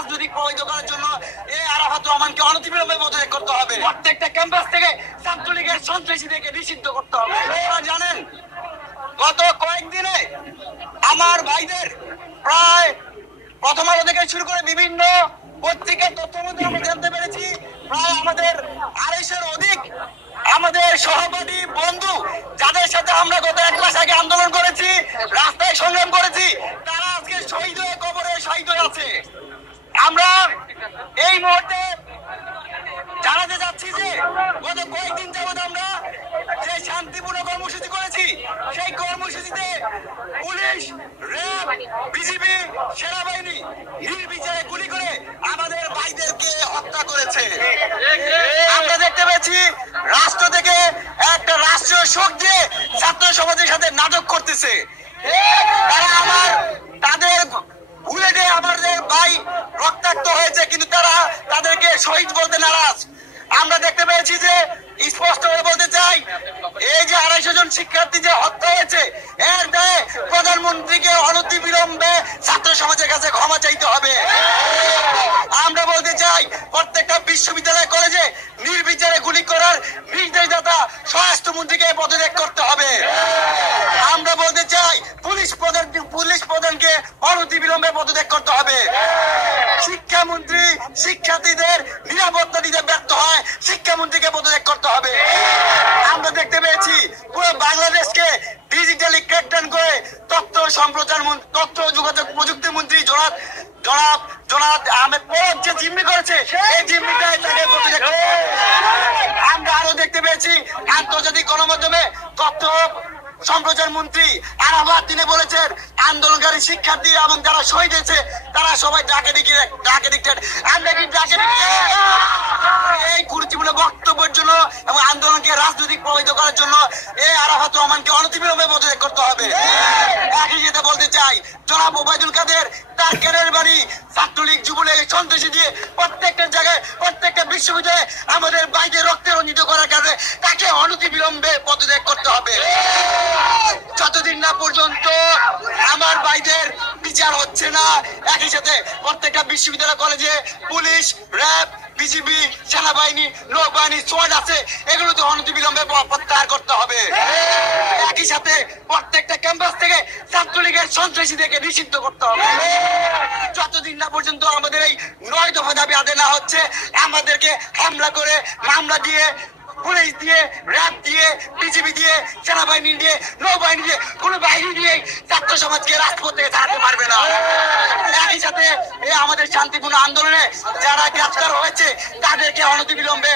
রাজনৈতিক প্রভাবিত করার জন্য এই আরাফাত রহমানকে অনতিবিলম্বে পদত্যাগ করতে হবে। প্রত্যেকটা ক্যাম্পাস থেকে ছাত্রলীগের সন্ত্রাসীদেরকে নিষিদ্ধ করতে হবে। আপনারা জানেন গত কয়েকদিনে আমার ভাইদের প্রায় প্রথম আলো থেকে শুরু করে বিভিন্ন পত্রিকার তথ্য মধ্যে আমরা জানতে পেরেছি প্রায় আমাদের 250-এর অধিক আমাদের সহপাঠী বন্ধু যাদের সাথে আমরা গত 1 মাস আগে আন্দোলন করেছি, রাস্তায় সংগ্রাম করেছি, তারা আজকে শহীদ হয়ে কবরে শহীদ হয়ে আছে। আমরা এই মুহূর্তে জানাতে যাচ্ছি যে গত কয়েকদিন যাবৎ আমরা যে শান্তিপূর্ণ কর্মসূচি করেছি, সেই কর্মসূচিতে পুলিশ, র্যাব, বিজিবি, সেনাবাহিনী নির্বিচারে গুলি করে আমাদের ভাইদেরকে হত্যা করেছে। আমরা দেখতে পেয়েছি রাষ্ট্র থেকে একটা রাষ্ট্রীয় শোক দিয়ে ছাত্র সমাজের সাথে নাটক করতেছে। তারা তাদের ভুলে যে আমাদের ভাই রক্তাক্ত হয়েছে, কিন্তু তারা তাদেরকে শহীদ বলতে নারাজ। আমরা দেখতে পেয়েছি যে স্পষ্ট হয়ে বলতে চাই, এই যে 250 জন শিক্ষার্থী যে হত্যা হয়েছে, এর দায়ে প্রধানমন্ত্রীকে অনতিবিলম্বে ছাত্র সমাজের কাছে ক্ষমা চাইতে হবে। আমরা বলতে চাই প্রত্যেকটা বিশ্ববিদ্যালয় কলেজে নির্বিচারে গুলি করার নির্দেশদাতা স্বরাষ্ট্রমন্ত্রীকে পদত্যাগ করতে হবে। আমরা বলতে চাই পুলিশ প্রধানকে অনতিবিলম্বে পদত্যাগ করতে হবে। শিক্ষামন্ত্রী শিক্ষার্থীদের নিরাপত্তা দিতে ব্যর্থ হয়, শিক্ষামন্ত্রীকে পদত্যাগ করতে হবে। আমরা দেখতে পেয়েছি পুরো বাংলাদেশকে ডিজিটালি ক্র্যাকডাউন করে তথ্য যোগাযোগ প্রযুক্তি মন্ত্রী জনাব আহমেদ পরব যে জিম্মি করেছে, এই জিম্মিটাই তাকে পদত্যাগ করতে হবে। আমরা আরো দেখতে পেয়েছি আন্তর্জাতিক গণমাধ্যমে তথ্য সম্প্রচার মন্ত্রী আরাফাত তিনি বলেছেন আন্দোলনকারী শিক্ষার্থী এবং যারা শহীদ হয়েছে তারা সবাই ডাকে ডিক্টেড। আমরা কি ডাকে এই গুরুত্বপূর্ণ বক্তব্যের জন্য এবং আন্দোলনকে রাজনৈতিক প্রভাবিত করার জন্য এই আরাফাত রহমানকে অনতিবিলম্বে পদত্যাগ করতে হবে। একই সাথে বলতে চাই জনাব ওবায়দুল কাদের তার কেরের বাড়ি ছাত্রলীগ যুবলীগ সন্ত্রাসী দিয়ে প্রত্যেকটা জায়গায় প্রত্যেকটা বিশ্ববিদ্যালয়ে আমাদের ভাইদের রক্তে রঞ্জিত করার কারণে তাকে অনতিবিলম্বে পদত্যাগ করতে হবে। যতদিন না পর্যন্ত আমার ভাইদের বিচার হচ্ছে না, একই সাথে প্রত্যেকটা বিশ্ববিদ্যালয় কলেজে পুলিশ, র্যাব, বিজিবি, সেনাবাহিনী, নৌবাহিনী, সোয়ার্ড আছে, এগুলো তো অনতিবিলম্বে প্রত্যাহার করতে হবে। একই সাথে প্রত্যেকটা ক্যাম্পাস থেকে ছাত্রলীগের সন্ত্রাসীদেরকে নিষিদ্ধ করতে হবে। যতদিন না পর্যন্ত আমাদের এই 9 দফা দাবি আদায় না হচ্ছে, আমাদেরকে হামলা করে মামলা দিয়ে, পুলিশ দিয়ে, র্যাব দিয়ে, বিজিবি দিয়ে, সেনাবাহিনী দিয়ে, নৌবাহিনী দিয়ে, কোন বাহিনী দিয়ে ছাত্র সমাজকে রাজপথ থেকে ছাড়াতে পারবে না। একই সাথে আমাদের শান্তিপূর্ণ আন্দোলনে যারা গ্রেফতার হয়েছে তাদেরকে অনতিবিলম্বে